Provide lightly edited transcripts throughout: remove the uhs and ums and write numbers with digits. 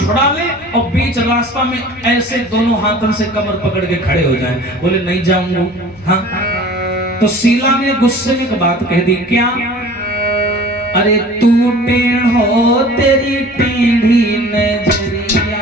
छुड़ा ले और बीच रास्ता में ऐसे दोनों हाथों से कमर पकड़ के खड़े हो जाए। बोले नहीं जाऊंगा। हाँ, तो शीला ने गुस्से में एक बात कह दी, क्या? अरे तू टेढ़ हो तेरी टेढ़ी नजरिया,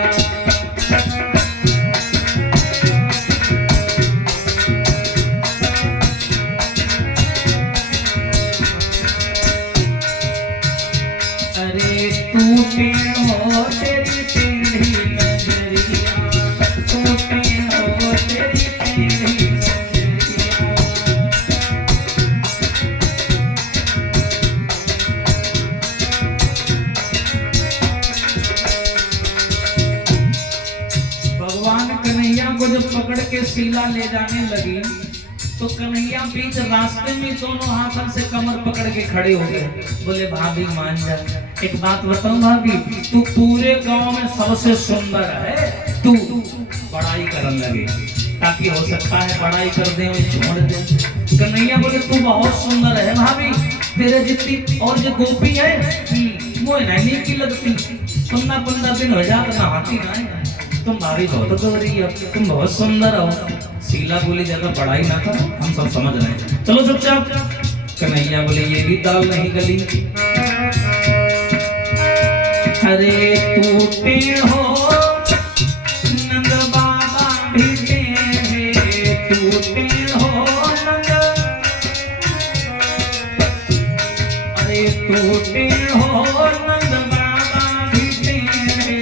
अरे तू टेढ़ हो तेरी टेढ़ी नजरिया, तू टेढ़ हो तेरी टेढ़ी नजरिया। भगवान कन्हैया को जब पकड़ के शीला ले जाने लगी तो कन्हैया बीच रास्ते में दोनों हाथों से कमर पकड़ के खड़े हो गए। बोले भाभी मान जा, एक बात बताऊं भाभी, तू पूरे गांव में सबसे सुंदर है, तू बड़ाई करने लगे ताकि हो सकता है बड़ाई कर दे और छोड़ दे। कन्हैया बोले तू बहुत सुंदर है भाभी, तेरे जितनी और जो गोपी है वो नहीं की लगती, 15 दिन हो जाता नहाती ना है, तुम भाभी बहुत गोरी हो, तुम बहुत सुंदर हो। शीला बोली ज्यादा बड़ाई ना करो, हम सब समझ रहे हैं, चलो चुपचाप। कन्हैया बोले ये भी दाल नहीं गली। अरे तू टेढ़ हो नंद बाबा भी टेढ़े, तू टेढ़ हो नंद, अरे तू टेढ़ हो नंद बाबा भी टेढ़े,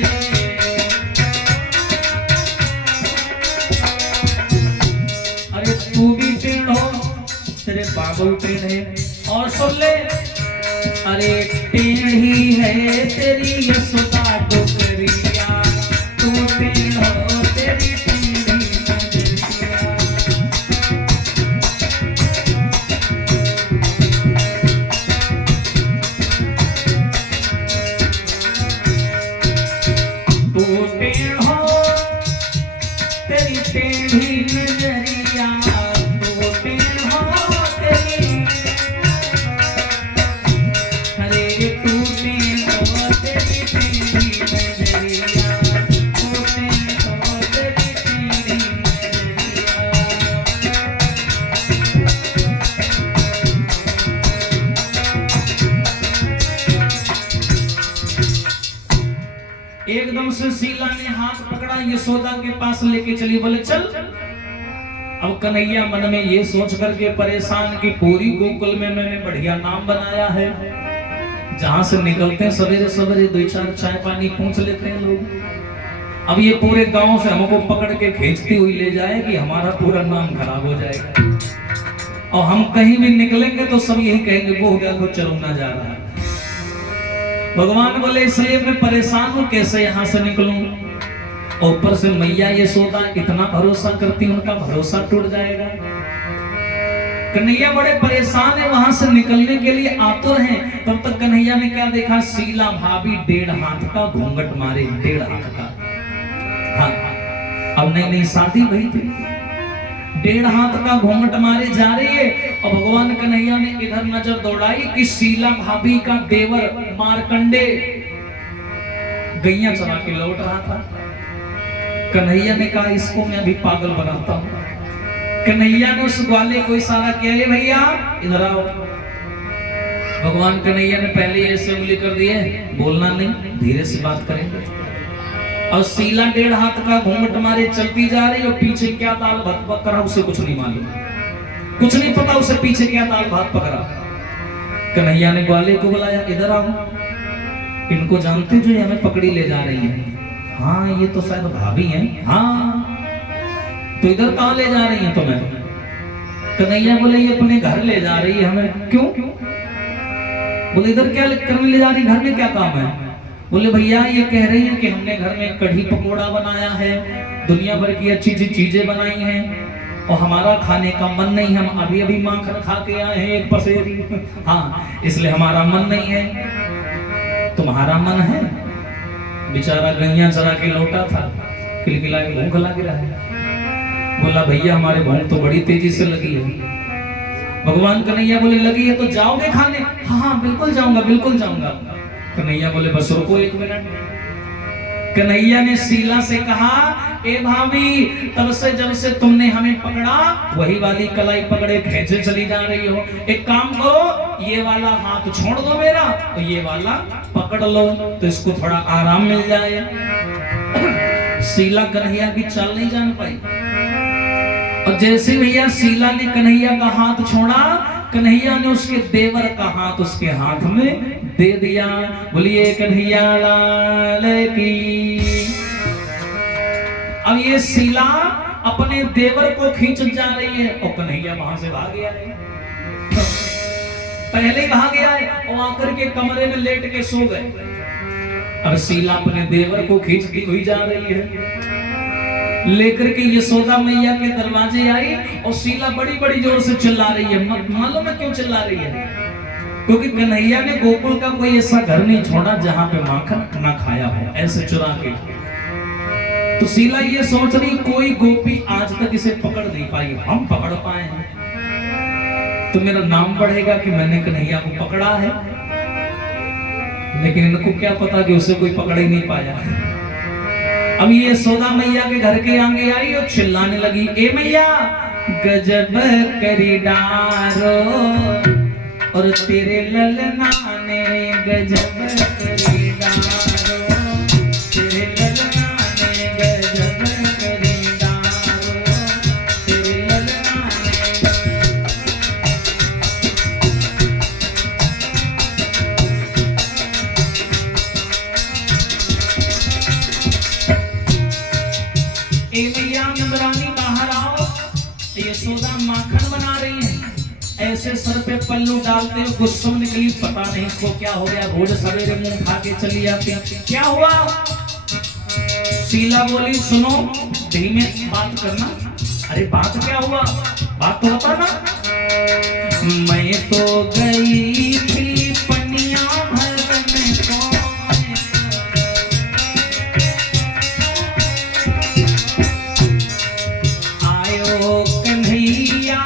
अरे तू भी टेढ़ हो तेरे बाबू टेढ़े। और सुन ले, अरे टेढ़ी है तेरी यशोदा डोकरिया, तू टेढ़ हो तेरी टेढ़ी नजरिया। तू टेढ़ हो तेरी टेढ़ी नजरिया, तू टेढ़ हो तेरी, अरे तू टेढ़ हो तेरी टेढ़ी नजरिया, तू टेढ़ हो तेरी टेढ़ी नजरिया। एकदम से शीला ने हाथ पकड़ा, यशोदा के पास लेके चली। बोले चल। अब कन्हैया मन में ये सोच करके परेशान कि पूरी गोकुल में मैंने बढ़िया नाम बनाया है, जहां से निकलते हैं सवेरे सवेरे 2-4 चाय पानी पूछ लेते हैं लोग। अब ये पूरे गांव से हमको पकड़ के खींचती हुई ले जाएगी, हमारा पूरा नाम खराब हो जाएगा। और हम कहीं भी निकलेंगे तो सब यही कहेंगे वो देखो चरुना जा रहा है। भगवान बोले इसलिए मैं परेशान हूं, कैसे यहां से निकलूं। ऊपर से मैया यशोदा इतना भरोसा करती, उनका भरोसा टूट जाएगा। कन्हैया बड़े परेशान है, वहां से निकलने के लिए आतुर हैं। तब तक कन्हैया ने क्या देखा, शीला भाभी 1.5 हाथ का घूंघट मारे, 1.5 हाथ का। हाँ, अब नई शादी हुई थी, 1.5 हाथ का घूंघट मारे जा रही है। और भगवान कन्हैया ने इधर नजर दौड़ाई कि शीला भाभी का देवर मार्कंडे गैया चरा के लौट रहा था। कन्हैया ने कहा इसको मैं अभी पागल बनाता हूं। कन्हैया ने उस ग्वाले को इशारा किया, ये भैया इधर आओ। भगवान कन्हैया ने पहले ऐसे उंगली कर दी है, बोलना नहीं, धीरे से बात करेंगे। और शीला 1.5 हाथ का घूंघट मारे चलती जा रही, और पीछे क्या दाल भात पकड़ा उसे कुछ नहीं मालूम, कुछ नहीं पता उसे पीछे क्या दाल भात पकड़ा। कन्हैया ने ग्वाले को बुलाया, इधर आओ, इनको जानते जो हमें पकड़ी ले जा रही है? हाँ ये तो शायद भाभी हैं। हाँ तो इधर कहाँ ले जा रही हैं तुम्हें? कन्हैया बोले ये अपने घर ले जा रही है हमें। क्यों? बोले इधर क्या करने ले जा रही, घर में क्या काम है? बोले भैया ये कह रही है कि हमने घर में कढ़ी पकोड़ा बनाया है, दुनिया भर की अच्छी अच्छी चीजें बनाई हैं और हमारा खाने का मन नहीं, हम अभी अभी माखन खा के आए हैं एक पसेरी, हाँ इसलिए हमारा मन नहीं है। तुम्हारा मन है? बेचारा गैया चरा के लौटा था, किलकिला के भूख लग रहा है। बोला भैया हमारे भूख तो बड़ी तेजी से लगी है। भगवान कन्हैया बोले लगी है तो जाओगे खाने? हाँ हाँ बिल्कुल जाऊंगा, बिल्कुल जाऊंगा। कन्हैया बोले बस रुको 1 मिनट। कन्हैया ने शीला से कहा, ए भाभी, तब से जब से तुमने हमें पकड़ा वही वाली कलाई पकड़े खींचे चली जा रही हो। एक काम करो, ये वाला हाथ छोड़ दो मेरा, तो ये वाला पकड़ लो तो इसको थोड़ा आराम मिल जाए। शीला कन्हैया की चाल नहीं जान पाई, और जैसे भैया शीला ने कन्हैया का हाथ छोड़ा, कन्हैया ने उसके देवर का हाथ उसके हाथ में दे दिया। बोलिए कन्हैया लाल की। अब ये शीला अपने देवर को खींच जा रही है और कन्हैया वहां से भाग गया है, पहले ही भाग गया है और आकर के कमरे में लेट के सो गए। अब शीला अपने देवर को खींचती हुई जा रही है, लेकर के यशोदा मैया के दरवाजे आई और शीला बड़ी बड़ी जोर से चिल्ला रही है। मालूम है क्यों चिल्ला रही है? क्योंकि कन्हैया ने गोकुल का कोई ऐसा घर नहीं छोड़ा जहां पे माखन ना खाया हो, ऐसे चुरा के। तो शीला ये सोच रही कोई गोपी आज तक इसे पकड़ नहीं पाई, हम पकड़ पाए हैं तो मेरा नाम बढ़ेगा कि मैंने कन्हैया को पकड़ा है। लेकिन इनको क्या पता कि उसे कोई पकड़ ही नहीं पाया। अब ये यशोदा मैया के घर के आगे आई और चिल्लाने लगी, ए मैया गजब करी डारो और तेरे ललना ने गजब करी डारो, तेरे ललना ने गजब करी डारो, तेरे ललना ए मैया नंदरानी बाहर आओ, यशोदा माखन बना रही है। ऐसे सर पे पल्लू डालते हुए गुस्सा निकली, पता नहीं इसको क्या हो गया, रोज सवेरे मुंह खा के चली जाती है, क्या हुआ? शीला बोली, सुनो धीमे बात करना। अरे बात क्या हुआ, बात तो बता ना। मैं तो गई थी पनिया भरने को, आयो कन्हैया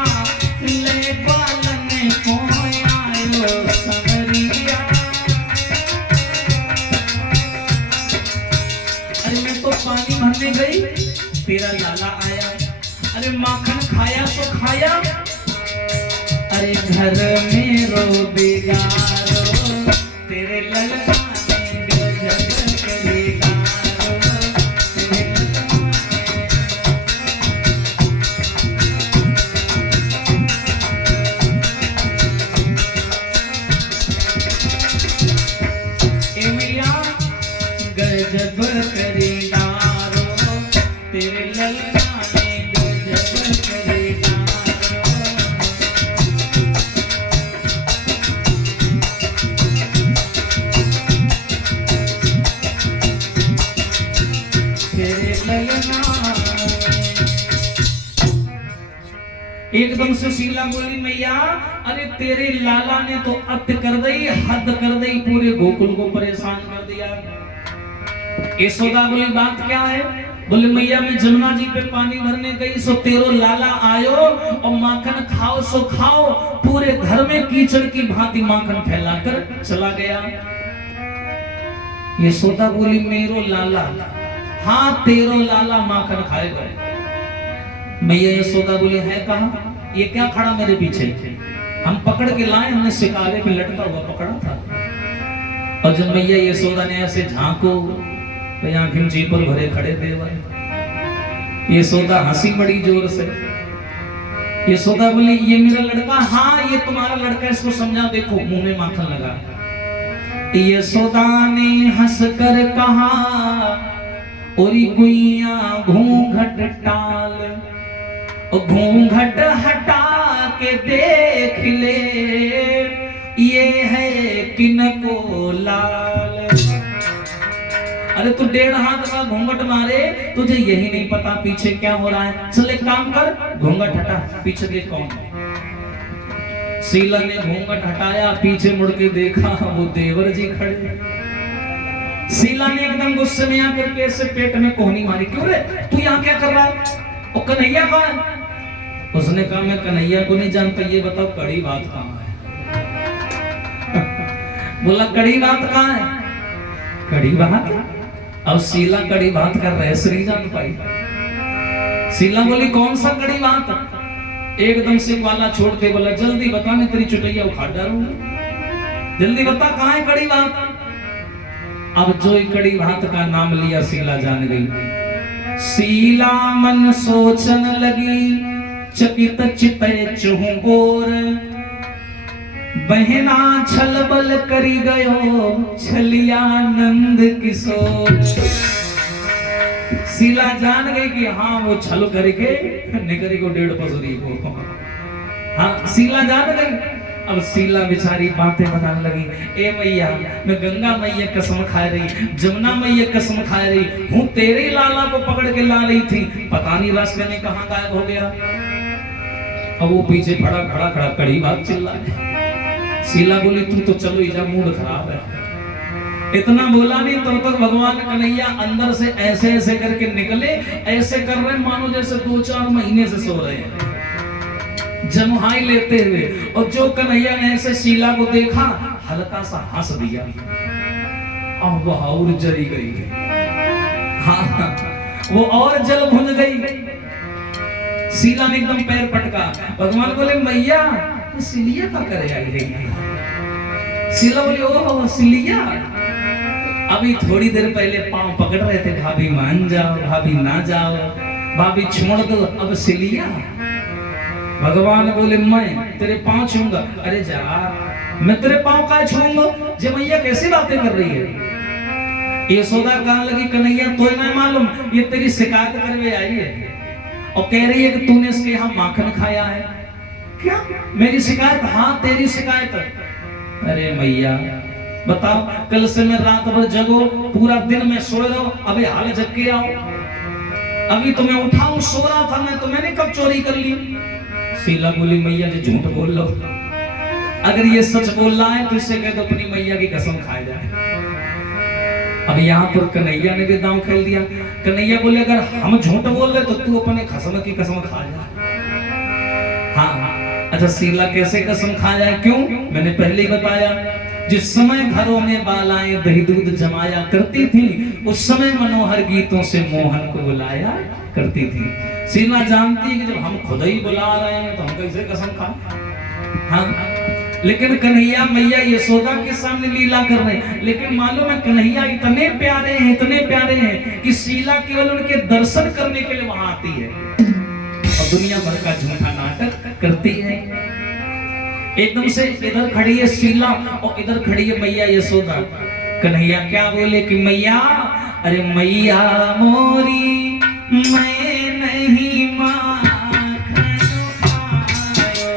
ले पालने को, आयो संवरिया। अरे मैं तो पानी भरने गई, तेरा लाला आया। अरे माखन खाया तो खाया, अरे घर में रो बेगारो, तेरे ललना ने गजब करेगा। गजब करेदारो, तेरे ललना ने गजब करेदारो। तेरे ललना। एकदम से शीला बोली, मैया अरे तेरे लाला ने तो अत कर दी, हद कर दी, पूरे गोकुल को परेशान कर दिया। यशोदा बोली, बात क्या है? बोले, मैया मैं जमुना जी पे पानी भरने गई सो तेरो लाला आयो और माखन खाओ सो खाओ, पूरे घर में कीचड़ की भांति माखन फैलाकर चला गया। यशोदा बोली, मेरो लाला? हाँ तेरो लाला माखन खाएगा। मैया यशोदा बोली, है कहाँ? ये क्या खड़ा मेरे पीछे? हम पकड़ के लाए, हमने शिकारे पे लटका हुआ पकड़ा था। और जब मैया यशोदा ने ऐसे झांको तो आंखें जी पर भरे खड़े देवर। यशोदा हंसी बड़ी जोर से। यशोदा बोली, ये मेरा लड़का? हाँ ये तुम्हारा लड़का, इसको समझा, देखो मुंह में माखन लगा। यशोदा ने हंस कर कहा, ओरी गुइया घूंघट टाल, घूंघट हटा के देख ले, ये है किनको लाल। अरे तू 1.5 हाथ का घूंघट मारे, तुझे यही नहीं पता पीछे क्या हो रहा है। चल एक काम कर, घूंघट हटा, पीछे देख कौन। शीला ने घूंघट हटाया, पीछे मुड़ के देखा, वो देवर जी खड़े। शीला ने एकदम गुस्से में आकर के ऐसे पेट में कोहनी मारी, क्यों रे तू यहाँ क्या कर रहा है? और कन्हैया कहाँ है? उसने कहा, मैं कन्हैया को नहीं जानता, ये बताओ कड़ी बात कहाँ है? बोला, कड़ी बात कहाँ है? कड़ी बात अब शीला कड़ी बात कर रहे, श्री जान पाई। शीला बोली कौन सा कड़ी बात? एकदम से वाला छोड़ के बोला जल्दी बता, नहीं तेरी चुटैया उखाड़ डालूंगा, जल्दी बता कहाँ है कड़ी बात। अब जो कड़ी बात का नाम लिया शीला जान गई। शीला मन सोचन लगी, चकित चितय चूहू गोर, बहना छल बल करी गयो, छलिया नंद किशोर। शीला जान गई कि हाँ वो छल करके निकरी को 1.5 पसरी को, हाँ शीला जान गई। अब शीला बेचारी बातें बताने लगी, ए मैया मैं गंगा मैया कसम खा रही, जमुना मैया कसम खा रही हूँ, तेरे लाला को पकड़ के ला रही थी, पता नहीं रास्ते में कहाँ गायब हो गया। अब वो पीछे खड़ा खड़ा खड़ा कड़ी बात चिल्ला है। शीला बोली तू तो चलो इजा, मूड खराब है। इतना बोला नहीं तब तक भगवान कन्हैया अंदर से ऐसे ऐसे करके निकले, ऐसे कर रहे मानो जैसे 2-4 महीने से सो रहे हैं, जमुहाई लेते हुए। और जो कन्हैया ने ऐसे शीला को देखा, हल्का सा हंस दिया, अब वो और जरी गई, हाँ वो और जल भुन गई। शीला ने एकदम पैर पटका। भगवान बोले मैया सिलिया का करे आई रही। शीला बोली ओह सिलिया, अभी थोड़ी देर पहले पांव पकड़ रहे थे, भाभी मान जाओ, भाभी ना जाओ, भाभी छोड़ दो, अब सिलिया। भगवान बोले मैं तेरे पांव छूंगा। अरे जा, मैं तेरे पांव का छूंगा? जे मैया कैसी बातें कर रही है। यशोदा कहने लगी कन्हैया तो नहीं मालूम, ये तेरी शिकायत करवे आई है और कह रही है कि तूने इसके यहाँ माखन खाया है। क्या मेरी शिकायत? हाँ तेरी शिकायत। अरे मैया बताओ, कल से मैं रात भर जगो, पूरा दिन में सोए रहो, अभी हाल जग के आओ, अभी तुम्हें उठाऊं, सो रहा था मैं तो मैंने कब चोरी कर ली। शीला बोली मैया जी झूठ बोल लो, अगर ये सच बोल रहा है तो इससे कह दो अपनी मैया की कसम खाए जाए। अब यहाँ पर कन्हैया ने भी दांव खेल दिया। कन्हैया बोले अगर हम झूठ बोल रहे तो तू अपने खसम की कसम खा जा। हाँ अच्छा शीला कैसे कसम खा जाए? क्यों? मैंने पहले ही बताया, जिस समय घरों में बालाएं दही दूध जमाया करती थी, उस समय मनोहर गीतों से मोहन को बुलाया करती थी। शीला जानती है कि जब हम खुद ही बुला रहे हैं तो हम कैसे कसम खाएं। हाँ लेकिन कन्हैया मैया यशोदा के सामने लीला कर रहे हैं। लेकिन मालूम है कन्हैया इतने प्यारे हैं, इतने प्यारे हैं कि शीला केवल उनके दर्शन करने के लिए वहां आती है और दुनिया भर का झूठा नाटक करती है। एकदम से इधर खड़ी है शीला और इधर खड़ी है मैया यशोदा। कन्हैया क्या बोले कि मैया, अरे मैया मोरी मैं नहीं माखन खायो,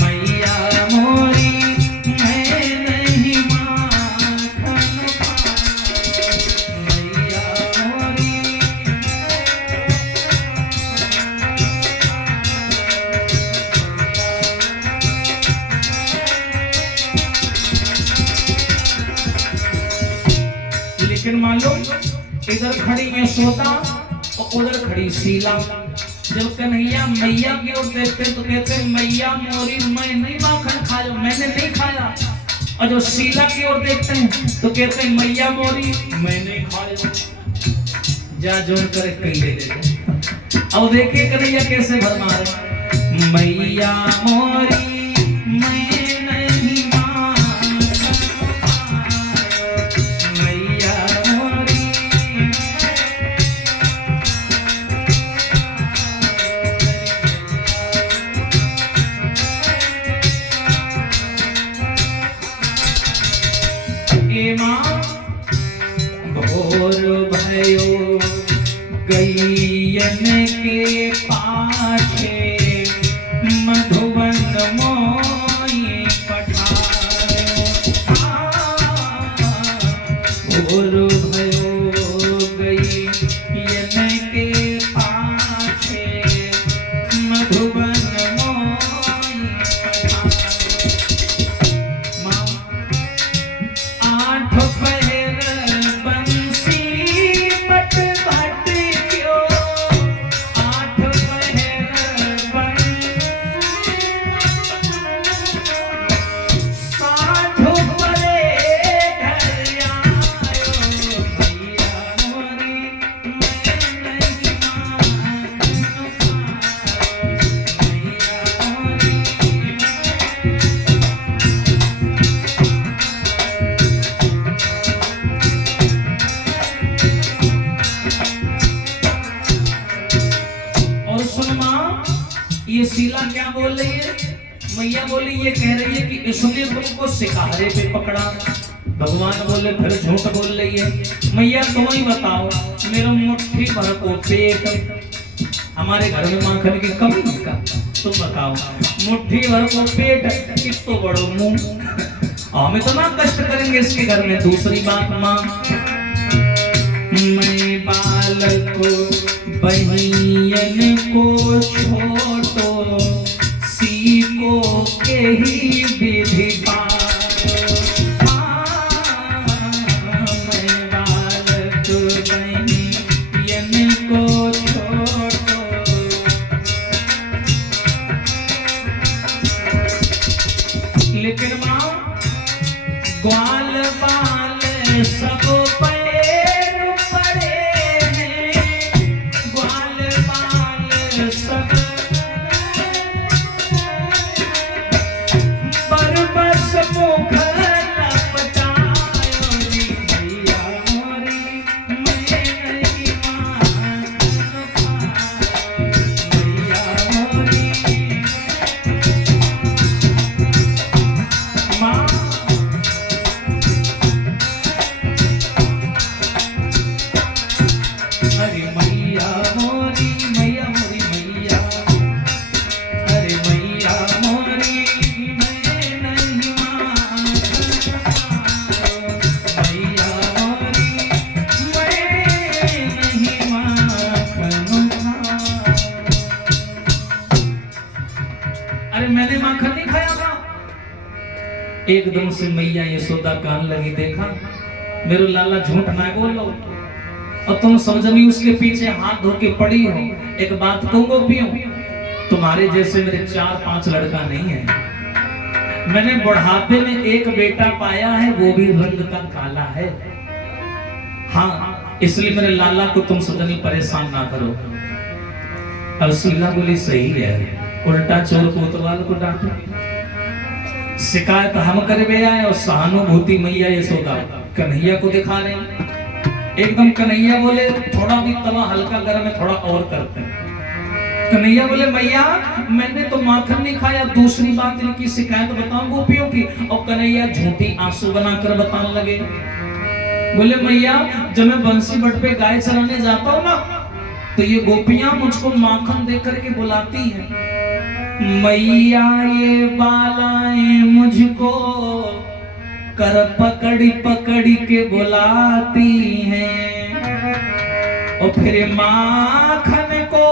मैया मोरी मैं नहीं माखन खायो, मैया मोरी। लेकिन मालूम इधर खड़ी यशोदा और उधर खड़ी शीला। जब कन्हैया मैया की ओर देखते तो कहते मैया मोरी मैं नहीं माखन खाया, मैंने नहीं खाया। और जब शीला की ओर देखते हैं तो कहते मैया मोरी मैं नहीं खाया। जा जोर कर कहीं ले देते। अब देखिए कन्हैया कैसे भरमा रहे, मैया मोरी भोर भयो गैयन के पाछे, मधुबन मोई पठायो। भोर भयो गैयन के पाछे, मधुबन मोई पठायो। 8 पहर बंसी बट भट क्यों, 8 ये शीला क्या बोल रही है? मैया बोली ये कह रही है कि इसने तुमको सिकारे पे पकड़ा। भगवान बोले फिर झूठ बोल रही है। मैया तुम ही बताओ, मेरा मुट्ठी भर को पेट, हमारे घर में माखन की कमी नहीं का, तुम बताओ मुट्ठी भर को पेट कितो बड़ो मुंह, हम इतना कष्ट करेंगे इसके घर में। दूसरी बात माँ, मैं बालक बहियन को छोटो सीको के ही विधि पार। लेकिन माँ ग्वाल बाल सब पैर पड़े हैं, ग्वाल बाल सब पर बस मुख लपटायो रे भैया मोरी, मैं नहीं भैया मोरी। मैंने माखन नहीं खाया था। एकदम से मैया यशोदा कान लगी, देखा मेरे लाला झूठ ना बोलो, और तुम समझमी उसके पीछे हाथ धो के पड़ी हो। एक बात कहूंगा पियो, तुम्हारे जैसे मेरे 4-5 लड़का नहीं है। मैंने बुढ़ापे में एक बेटा पाया है, वो भी रंग का काला है। हाँ, इसलिए मेरे लाला को तुम सजनी परेशान ना करो। अब शीला बोली सही है, उल्टा चोर कोतवाल को डांटे। शिकायत हम कर बे आए और सहानुभूति मैया यशोदा कन्हैया को दिखा रहे हैं। एकदम कन्हैया बोले थोड़ा भी तवा हल्का गर्म है, थोड़ा और करते हैं। कन्हैया बोले मैया मैंने तो माखन नहीं खाया, दूसरी बात इनकी शिकायत बताऊं गोपियों की। और कन्हैया झूठी आंसू बनाकर बताने लगे। बोले मैया जब मैं बंसी बट पे गाय चराने जाता हूँ ना, तो ये गोपियां मुझको माखन दे करके बुलाती हैं। मैया ये बालाएं मुझको कर पकड़ी पकड़ी के बुलाती हैं, और फिर माखन को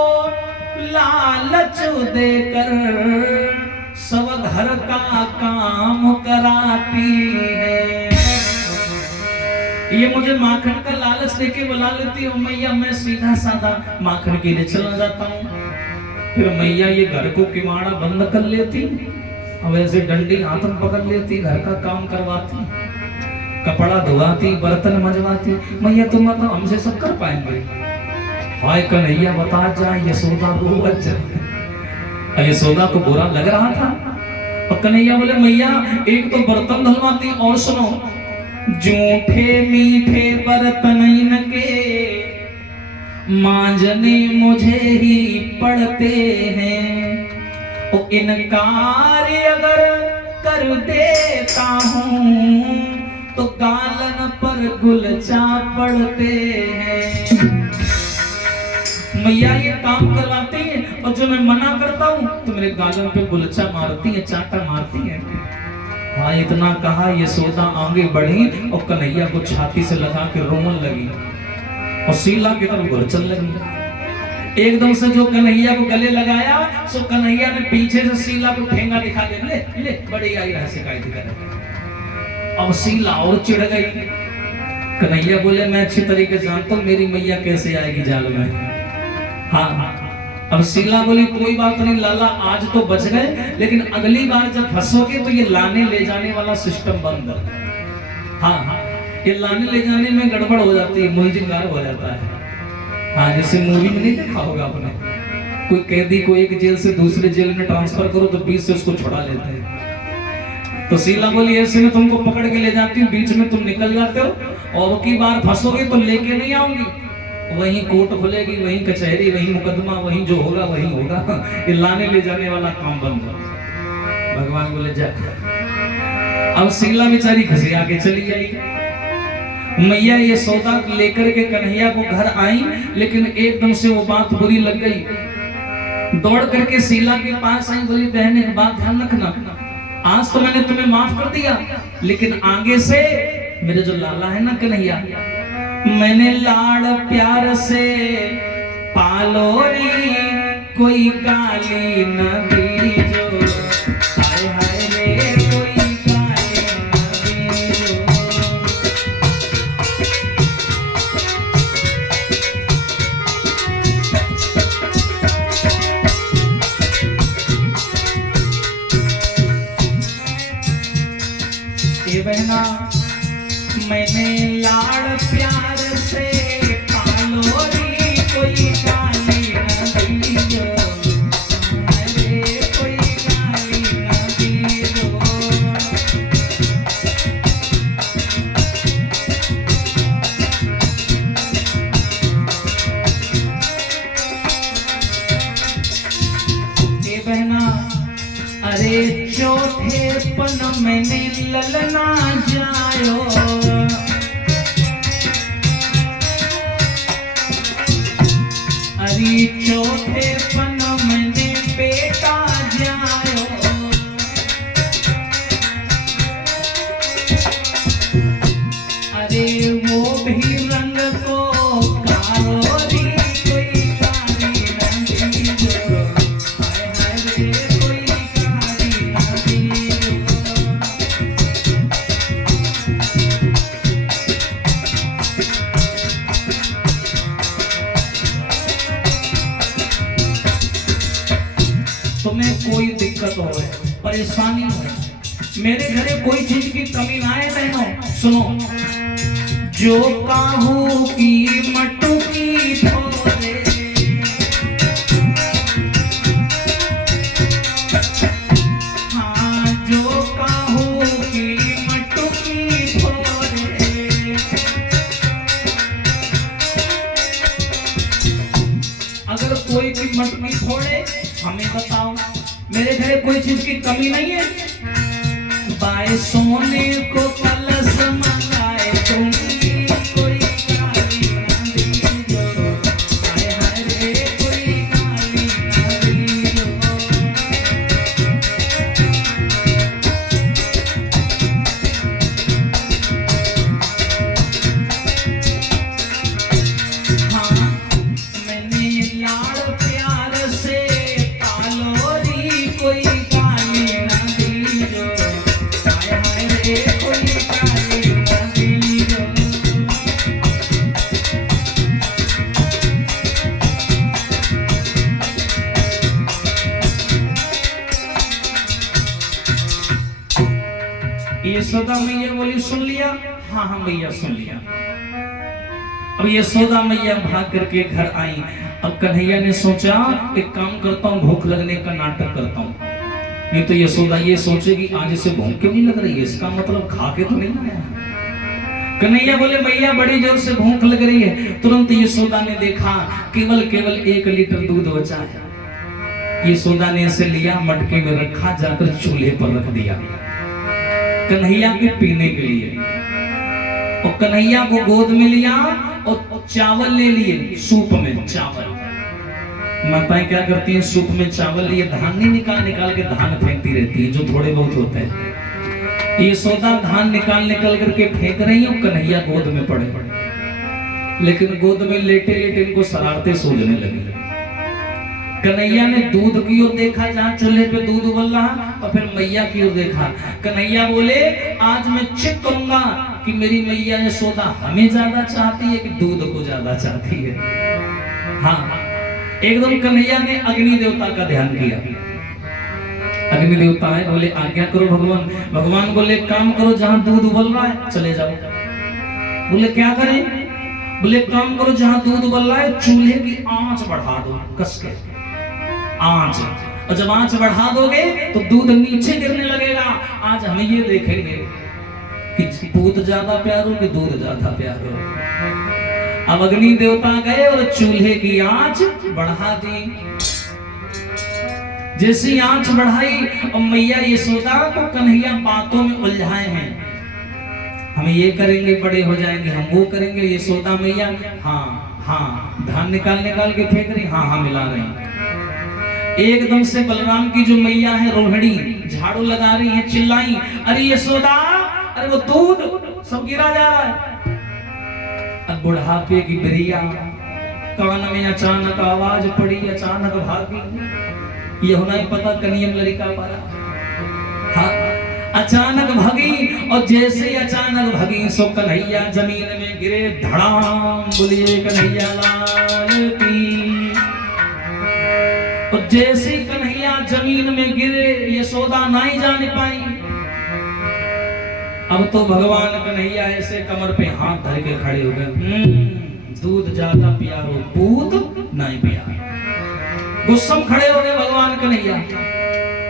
लालच देकर सब घर का काम कराती है। ये मुझे माखन का लालच देके बुला लेती हूँ। मैया मैं सीधा साधा माखन के लिए चला जाता हूँ। फिर मैया ये घर को किवाड़ा बंद कर लेती, अब ऐसे डंडी हाथ में पकड़ लेती, घर का काम करवाती, कपड़ा धुआती, बर्तन मंजवाती। मैया तुम मतलब हमसे सब कर पाएंगे? हाय कन्हैया बता जा, यशोदा को अच्छा, यशोदा को बुरा लग रहा था। और कन्हैया बोले मैया एक तो बर्तन धुलवाती, और सुनो जूठे मीठे बर्तन इनके मांजने मुझे ही पड़ते हैं। और इनकार अगर कर देता हूँ तो गालन पर गुलचा पड़ते हैं। मैया ये काम करवाती है, और जो मैं मना करता हूँ तो मेरे गालन पे गुलचा मारती है, चाटा मारती है। हाँ इतना कहा यशोदा आगे बढ़ी और कन्हैया को छाती से लगा के रोने लगी, और शीला की तरफ घर चल लगी। एकदम से जो कन्हैया को गले लगाया, सो कन्हैया ने पीछे से शीला को ठेंगा दिखा दे, ले ले बड़ी आई रहा शिकायत करे। अब शीला और चिढ़ गई। कन्हैया बोले मैं अच्छी तरीके से जानता हूँ मेरी मैया कैसे आएगी जाल में। हाँ अब शीला बोली कोई बात नहीं लाला, आज तो बच गए, लेकिन अगली बार जब फंसोगे तो ये लाने ले जाने वाला सिस्टम बंद। हाँ ये लाने ले जाने में गड़बड़ हो जाती है, मुलजिम गायब हो जाता है। हाँ जैसे मूवी में नहीं देखा होगा आपने, कोई कैदी को एक जेल से दूसरे जेल में ट्रांसफर करो तो बीच से उसको छुड़ा लेते हैं। तो शीला बोली ऐसे में तुमको पकड़ के ले जाती हूँ, बीच में तुम निकल जाते हो, और की बार फंसोगे तो लेके नहीं आऊंगी। वहीं कोर्ट खुलेगी, वहीं कचहरी, वहीं मुकदमा, वहीं जो होगा वहीं होगा। ये लाने ले जाने वाला काम बंद हो। भगवान बोले जा। अब शीला बेचारी घसिया के चली आई। मैया ये सौदा लेकर के कन्हैया को घर आई, लेकिन एकदम से वो बात बुरी लग गई। दौड़ करके शीला के पास आई, बोली बहन एक बात ध्यान रखना, आज तो मैंने तुम्हें माफ कर दिया, लेकिन आगे से मेरे जो लाला है ना कन्हैया, मैंने लाड़ प्यार से पालो री, कोई गाली न दीजो, हाय हाय रे कोई गाली न दीजो। ये बहना मैंने लाड़ प्यार से पालो री, कोई गाली न दीजो, अरे कोई गाली न दीजो। ये बहना अरे चौथे पन मैंने ललना जायो, अरे चौथे पन मैंने बेटा जायो, अरे वो भी रंग को कारो री, कोई गाली न दीजो, हाय हाय रे कोई गाली न दीजो। तुम्हें कोई दिक्कत हो, परेशानी हो, मेरे घरे कोई चीज की कमी ना आए बहनों, सुनो। जो काहू की मटुकी थोड़े, हाँ जो काहू की मटुकी थोड़े, अगर कोई की मटुकी थोड़े हमें बताओ, मेरे घर कोई चीज की कमी नहीं है। बाय सोने को कलश मंगाए दूंगी, कोई गाली न दीजो, हाय हाय रे कोई गाली न दीजो। हाँ मैंने लाड़ प्यार से पालो री, कोई गाली न दीजो, हाय हाय रे कोई गाली न दीजो। यशोदा मैया बोली सुन लिया, हाँ हाँ मैया सुन लिया। अब यशोदा मैया भाग करके घर आई। अब कन्हैया ने सोचा एक काम करता हूँ, भूख लगने का नाटक करता हूँ, नहीं तो यशोदा ये सोचेगी आज इसे भूख क्यों नहीं लग रही है, इसका मतलब खा के तो नहीं आया। कन्हैया बोले मैया बड़ी जोर से भूख लग रही है। तुरंत यशोदा ने देखा केवल 1 लीटर दूध बचा है। यशोदा ने इसे लिया, मटके में रखा, जाकर चूल्हे पर रख दिया कन्हैया के पीने के लिए। और कन्हैया को गोद में लिया और चावल ले लिए, सूप में चावल। माताएं क्या करती हैं, सूप में चावल लिए धान नहीं निकाल के धान फेंकती रहती है, जो थोड़े बहुत होते हैं। ये यशोदा धान निकाल करके फेंक रही है, कन्हैया गोद में पड़े, लेकिन गोद में लेटे लेटे इनको शरारतें सूझने लगी। कन्हैया ने दूध की ओर देखा, जहाँ चूल्हे पे दूध उबल रहा, और फिर मैया की ओर देखा। कन्हैया बोले आज मैं चेक करूंगा कि मेरी मैया यशोदा हमें ज्यादा चाहती है कि दूध को ज्यादा चाहती है। हाँ एकदम कन्हैया ने अग्नि देवता का ध्यान किया। अग्नि देवता है, बोले आज्ञा करो भगवान। भगवान बोले काम करो, जहाँ दूध उबल रहा है चले जाओ। बोले क्या करें? बोले काम करो, जहाँ दूध उबल रहा है चूल्हे की आंच बढ़ा दो, कस के आंच, और जब आंच बढ़ा दोगे तो दूध नीचे गिरने लगेगा। आज हम ये देखेंगे कि दूध ज्यादा प्यार हो कि दूध ज्यादा प्यार हो। अब अग्नि देवता गए और चूल्हे की आंच बढ़ा दी। जैसी आंच बढ़ाई और मैया यशोदा को कन्हैया बातों में उलझाए हैं, हम ये करेंगे बड़े हो जाएंगे, हम वो करेंगे। यशोदा मैया हाँ हाँ धान निकाल निकाल के फेंक रही, हाँ हाँ मिला रही। एकदम से बलराम की जो मैया है रोहिणी झाड़ू लगा रही है, चिल्लाई, अरे यशोदा, अरे वो दूध सब गिरा जा रहा है। अब बुढ़ापे की बिरिया कान में अचानक आवाज पड़ी, अचानक भागी। ये होना ही पता कनियम लड़का पारा। हाँ, अचानक भागी और जैसे ही अचानक भागी सो कन्हैया जमीन में गिरे, धड़ाम, बोलिए कन्हैया लाल की। और जैसे ही कन्हैया जमीन में गिरे यशोदा नहीं जाने पाई। अब तो भगवान कन्हैया ऐसे कमर पे हाथ धर के खड़े हो गए, दूध जाता पियारो, दूध नहीं पिया। गुस्सा खड़े हो गए भगवान कन्हैया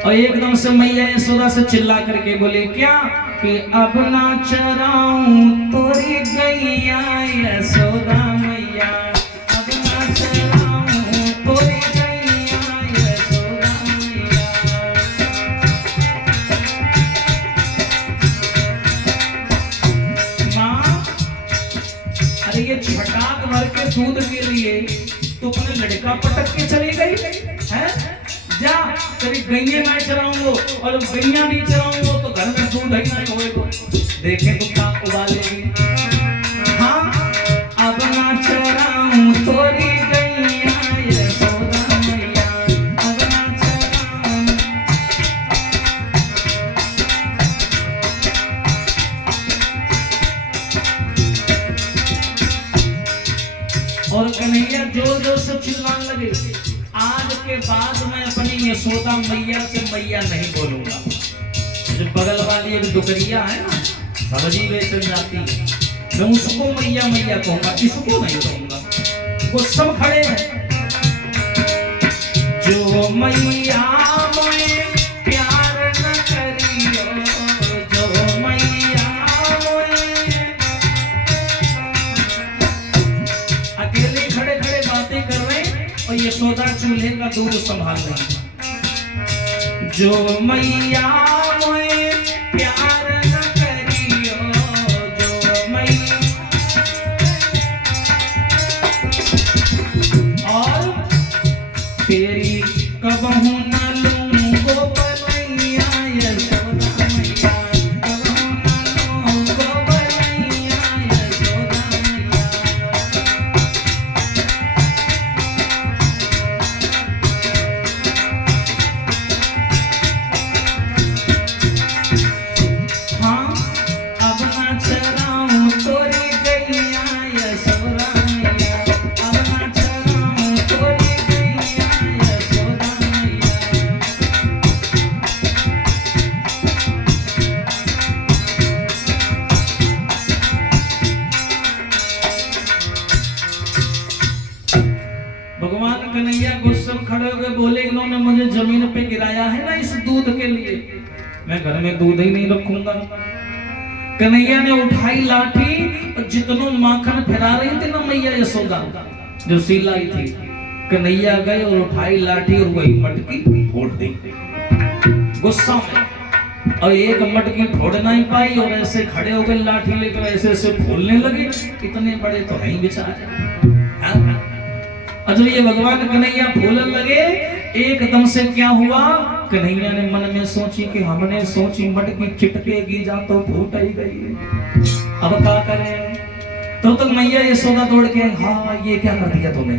और एकदम से मैया यशोदा से चिल्ला करके बोले, क्या कि अब ना चराऊं तोरी गैया यशोदा मैया, अब ना चराऊं तोरी गैया यशोदा मैया। माँ, अरे ये छटाक भर के दूध के लिए तो अपने लड़का पटक के चली गई है? जा तेरी गैया मैं चराऊंगा और गैया नहीं चराऊंगा तो घर में दूध ही नहीं होएगा। देखें तो क्या उबालेगी। हाँ, अब ना चराऊं तोरी गैया यशोदा मैया, अब ना चराऊं। और कन्हैया जोर जोर से चिल्लाने लगे, आज के बाद मैं अपनी यशोदा मैया से मैया नहीं बोलूंगा। जो बगल वाली एक दुकरिया है ना, सब्जी बेचने जाती है, मैं उसको मैया मैया कहूंगा, इसको नहीं कहूंगा। वो सब खड़े हैं। जो मैया मोए प्यार न करियो, जो मैया मोए। अकेले खड़े खड़े बातें कर रहे और यशोदा चूल्हे का दूध संभाल रही। जो मैया मोए प्यार न करियो, जो मैया। और तेरी कबहू न लूंगो बनैया यशोदा मैया, कबहू न लूंगो बनैया यशोदा मैया। भगवान कन्हैया गुस्से में खड़े हो गए, बोले इन्होंने मुझे जमीन पे गिराया है ना इस दूध के लिए, मैं घर में दूध ही नहीं रखूंगा। कन्हैया ने उठाई लाठी और जितनों माखन फिरा रही थी ना मैया यशोदा जो सिलाई थी, कन्हैया गए और उठाई लाठी और वही मटकी फोड़ दी गुस्सा में। और एक मटकी फोड़ नहीं पाई और ऐसे खड़े हो गए लाठी लेकर, ऐसे ऐसे फूलने लगे। इतने बड़े तो है ही बेचारे। जब ये भगवान कन्हैया फूलन लगे, एकदम से क्या हुआ, कन्हैया ने मन में सोची कि हमने सोची मटकी चिपकेगी जा तो फूट ही गई, अब क्या करें। तो तक मैया यशोदा दौड़ के, हाँ ये क्या कर दिया तूने।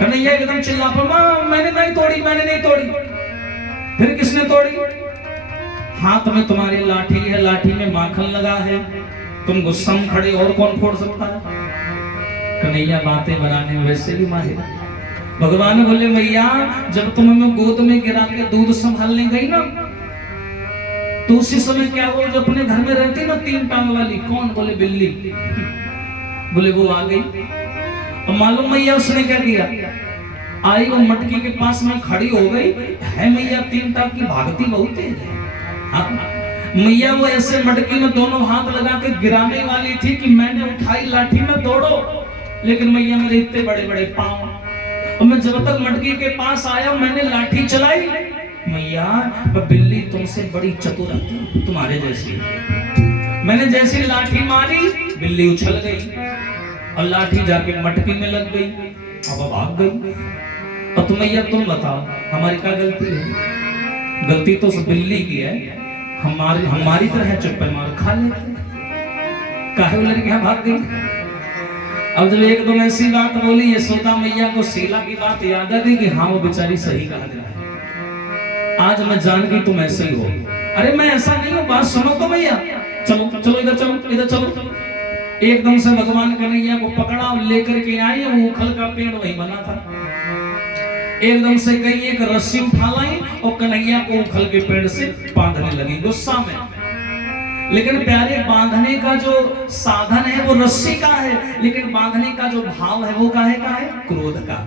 कन्हैया एकदम चिल्ला पड़ा, मैंने नहीं तोड़ी, मैंने नहीं तोड़ी। फिर किसने तोड़ी? हाथ में तुम्हारी लाठी है, लाठी में माखन लगा है, तुम गुस्सा में खड़े, और कौन फोड़ सकता है। कन्हैया बातें बनाने में वैसे भी माहिर। भगवान बोले, मैया जब तुम हमें गोद में गिरा के दूध संभालने गई ना, तो उसी समय क्या वो जो अपने घर में रहती ना 3 टांग वाली, कौन? बोले बिल्ली। बोले वो आ गई। और मालूम मैया उसने क्या किया, आई वो मटकी के पास में खड़ी हो गई है। मैया 3 टांग की भागती बहुत तेज है। हाँ, मैया वो ऐसे मटकी में दोनों हाथ लगा के गिराने वाली थी कि मैंने उठाई लाठी में दौड़ो, लेकिन मैया मेरे इतने बड़े बड़े पांव, और मैं जब तक मटकी के पास आया मैंने लाठी चलाई, मैया बिल्ली तुमसे बड़ी चतुर आती तुम्हारे जैसी। मैंने जैसी लाठी मारी बिल्ली उछल गई और लाठी जाके मटकी में लग गई, अब भाग गई। और तुम मैया तुम बताओ हमारी क्या गलती है? गलती तो उस बिल्ली की है, हमारी तरह चुप्पे मार खा लेते, काहे लड़की यहाँ भाग गई। अब जब एकदम ऐसी बात बोली यशोदा मैया को शीला की बात याद आ गई कि हाँ वो बेचारी सही कहा है, आज मैं जान गई तुम ऐसे ही हो। अरे मैं ऐसा नहीं हूँ, बात सुनो तो मैया, चलो चलो इधर चलो इधर चलो। एकदम से भगवान कन्हैया को पकड़ा और लेकर के आई, वो उखल का पेड़ वही बना था। एकदम से गई एक रस्सी उठा लाई और कन्हैया को उखल के पेड़ से बांधने लगी गुस्सा में। लेकिन प्यारे बांधने का जो साधन है वो रस्सी का है, लेकिन बांधने का जो भाव है वो काहे का है? क्रोध का।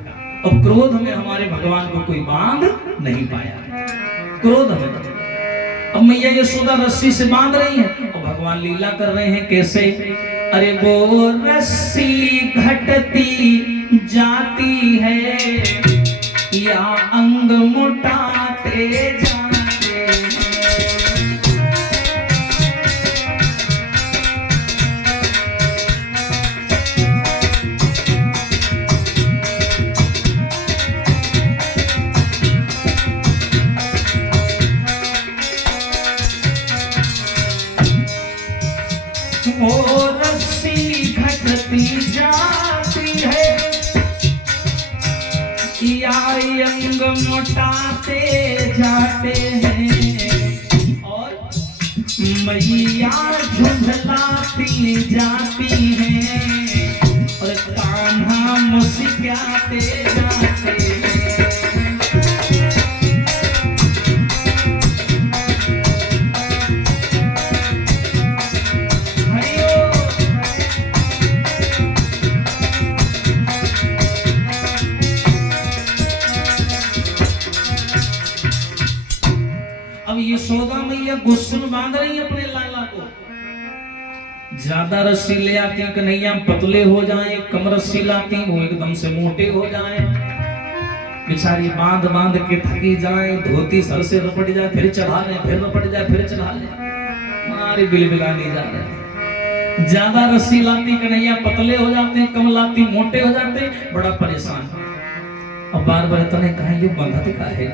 और क्रोध में हमारे भगवान को कोई बांध नहीं पाया, क्रोध में। अब मैया यशोदा रस्सी से बांध रही है और भगवान लीला कर रहे हैं कैसे? अरे वो रस्सी घटती जाती है या अंग मोटाते जाते हैं। वो रस्सी घटती जाती है या अंग मोटाते जाते हैं, और मैया झुंझलाती जाती हैं और कान्हा मुस्कुराते जाते हैं। अब यशोदा मैया गुस्से में बांध रही है अपने लाला को। ज्यादा रस्सी ले आती कन्हैया पतले हो जाए, कम रस्सी लाती वो एकदम से मोटे हो जाए। बेचारी बांध बांध के थकी जाए, धोती सर से रपट जाए, फिर चढ़ा ले, फिर रपट जाए, फिर चढ़ा ले, मारी बिलबिला नहीं जा रहे। ज्यादा रस्सी लाती कन्हैया पतले हो जाते, कम लाती मोटे हो जाते, बड़ा परेशान। और बार बार तने कहा ये बंधत का है,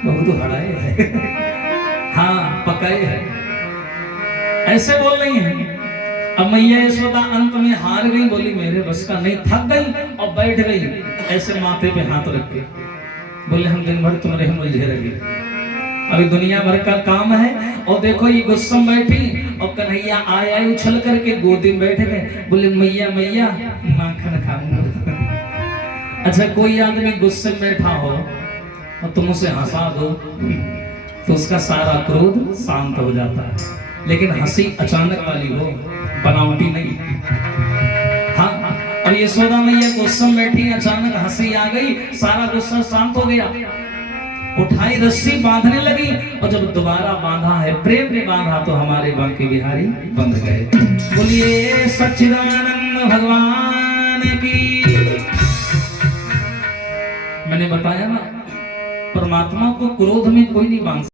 बहुत हड़ाए है हाँ पकाए है, ऐसे बोल रही है। अब मैया यशोदा अंत में हार गई, बोली मेरे बस का नहीं, थक गई और बैठ गई ऐसे माथे पे हाथ रख के। बोले हम दिन भर तुम रहे मुलझे रही, अभी दुनिया भर का काम है। और देखो ये गुस्सा बैठी और कन्हैया आया उछल करके गोदी में बैठ गए। बोले मैया मैया माखन खाऊंगा। अच्छा कोई आदमी गुस्से में बैठा हो और तुम उसे हंसा दो तो उसका सारा क्रोध शांत हो जाता है, लेकिन हंसी अचानक वाली हो, बनावटी नहीं। हाँ अब यशोदा मैया गुस्से में बैठी, अचानक हंसी आ गई, सारा गुस्सा शांत हो गया। उठाई रस्सी बांधने लगी और जब दोबारा बांधा है, प्रेम ने बांधा तो हमारे बांके बिहारी बंध गए। बोलिए सच्चिदानंद भगवान की। मैंने बताया ना परमात्मा को क्रोध में कोई नहीं बांध